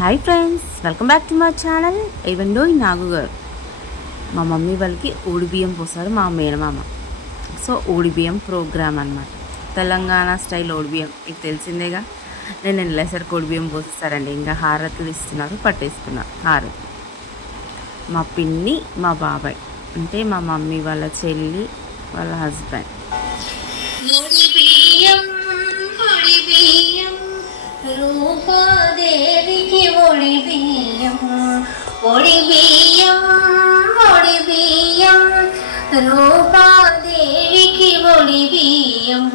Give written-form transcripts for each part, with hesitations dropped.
Hi friends, welcome back to my channel. ఈవెన్ డోయింగ్ నాగు గారు. మా మమ్మీ వాళ్ళకి ఓడి బియ్యం పోసారు మా మేనమామ. సో ఓడి బియ్యం ప్రోగ్రామ్ అనమాట. తెలంగాణ స్టైల్ ఓడి బియ్యం మీకు తెలిసిందేగా. నేను వెళ్ళేసరికి ఓడి బియ్యం పోసేస్తారండి. ఇంకా హారతులు ఇస్తున్నారు, పట్టేసుకున్నారు హారతి. మా పిన్ని, మా బాబాయ్ అంటే మా మమ్మీ వాళ్ళ చెల్లి వాళ్ళ హస్బెండ్. రూపాదేవికి ఒడి బియ్యం, ఒడి బియ్యం, ఒడి బియ్యం, రూపాదేవికి ఒడి బియ్యం.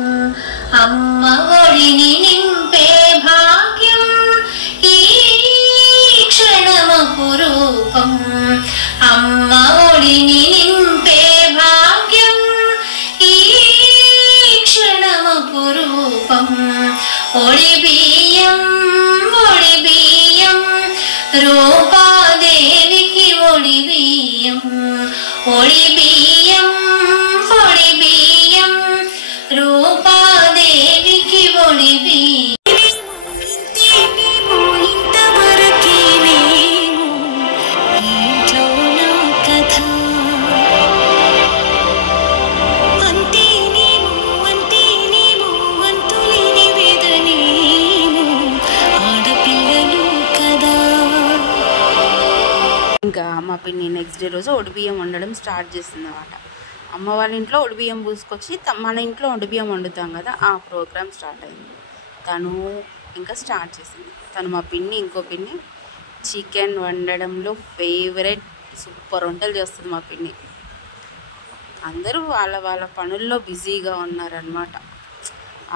అమ్మ ఒడిని నింపే భాగ్యం ఈ క్షణమపు రూపం. అమ్మ ఒడిని నింపే భాగ్యం ఈ క్షణమపు రూపం. ఒడి బియ్యం, ఒడి బియ్యం, రూపాదేవికి ఒడి బియ్యం, ఒడి బియ్యం, ఒడి బియ్యం, రూపాదేవికి ఒడి బియ్యం. ఇంకా మా పిన్ని నెక్స్ట్ డే రోజు ఒడిబియ్యం వండడం స్టార్ట్ చేసింది అన్నమాట. అమ్మ వాళ్ళ ఇంట్లో ఒడిబియ్యం పూసుకొచ్చి మన ఇంట్లో ఒడిబియ్యం వండుతాం కదా, ఆ ప్రోగ్రామ్ స్టార్ట్ అయింది. తను ఇంకా స్టార్ట్ చేసింది. తను మా పిన్ని, ఇంకో పిన్ని చికెన్ వండడంలో ఫేవరెట్, సూపర్ వంటలు చేస్తుంది మా పిన్ని. అందరూ వాళ్ళ వాళ్ళ పనుల్లో బిజీగా ఉన్నారనమాట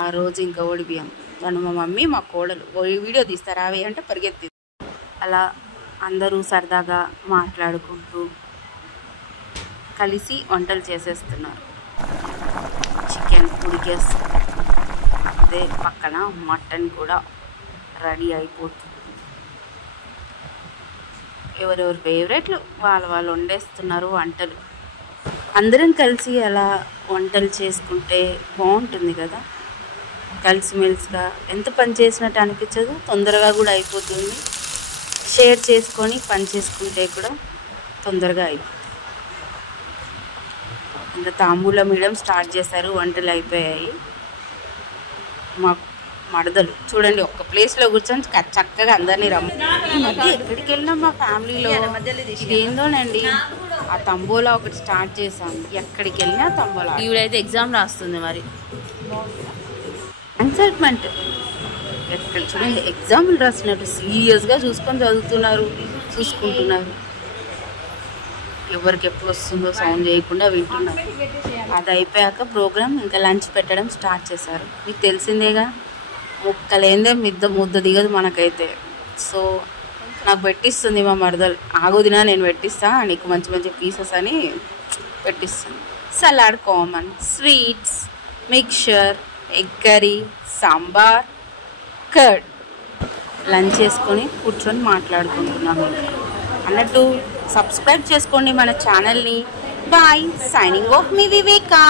ఆ రోజు. ఇంకా ఒడిబియ్యం తను మా మమ్మీ, మా కోడలు వీడియో తీస్తారు అవి అంటే పరిగెత్తి. అలా అందరూ సరదాగా మాట్లాడుకుంటూ కలిసి వంటలు చేసేస్తున్నారు. చికెన్ ఉడికేస్తుంది, అదే పక్కన మటన్ కూడా రెడీ అయిపోతుంది. ఎవరెవరు ఫేవరెట్లు వాళ్ళు వండేస్తున్నారు వంటలు. అందరం కలిసి అలా వంటలు చేసుకుంటే బాగుంటుంది కదా. కలిసిమెలిసిగా ఎంత పని చేసినట్టు అనిపించదు, తొందరగా కూడా అయిపోతుంది. షేర్ చేసుకొని పని చేసుకుంటే కూడా తొందరగా అయిపోతుంది. ఇంకా తాంబూలం ఇవ్వడం స్టార్ట్ చేశారు. వంటలు అయిపోయాయి. మా మడదలు చూడండి, ఒక్క ప్లేస్లో కూర్చొని చక్కగా అందరినీ ఎక్కడికి వెళ్ళినా మా ఫ్యామిలీలో ఇదేందోనండి, ఆ తంబోలా ఒకటి స్టార్ట్ చేశాము. ఎక్కడికి వెళ్ళినా తంబోలా. ఈవిడైతే ఎగ్జామ్ రాస్తుంది, మరి ఎక్సైట్మెంట్. ఎక్కడ చూడండి ఎగ్జాంపుల్ రాసినట్టు సీరియస్గా చూసుకుంటున్నారు. ఎవరికి ఎప్పుడు వస్తుందో సౌండ్ చేయకుండా వింటున్నారు. అది అయిపోయాక ప్రోగ్రామ్ ఇంకా లంచ్ పెట్టడం స్టార్ట్ చేశారు. మీకు తెలిసిందేగా, ముక్కలేందే ముద్ద దిగదు మనకైతే. సో నాకు పెట్టిస్తుంది మా మరదలు, ఆగుదినా నేను పెట్టిస్తా నీకు మంచి మంచి పీసెస్ అని పెట్టిస్తుంది. Salad common, sweets, mixture, egg curry, sambar, curd. Lunch చేసుకొని కూర్చొని మాట్లాడుకుంటున్నాము. అన్నట్టు సబ్స్క్రైబ్ చేసుకోండి మన ఛానల్ని. బాయ్, సైనింగ్ ఆఫ్ మీ వివేకా.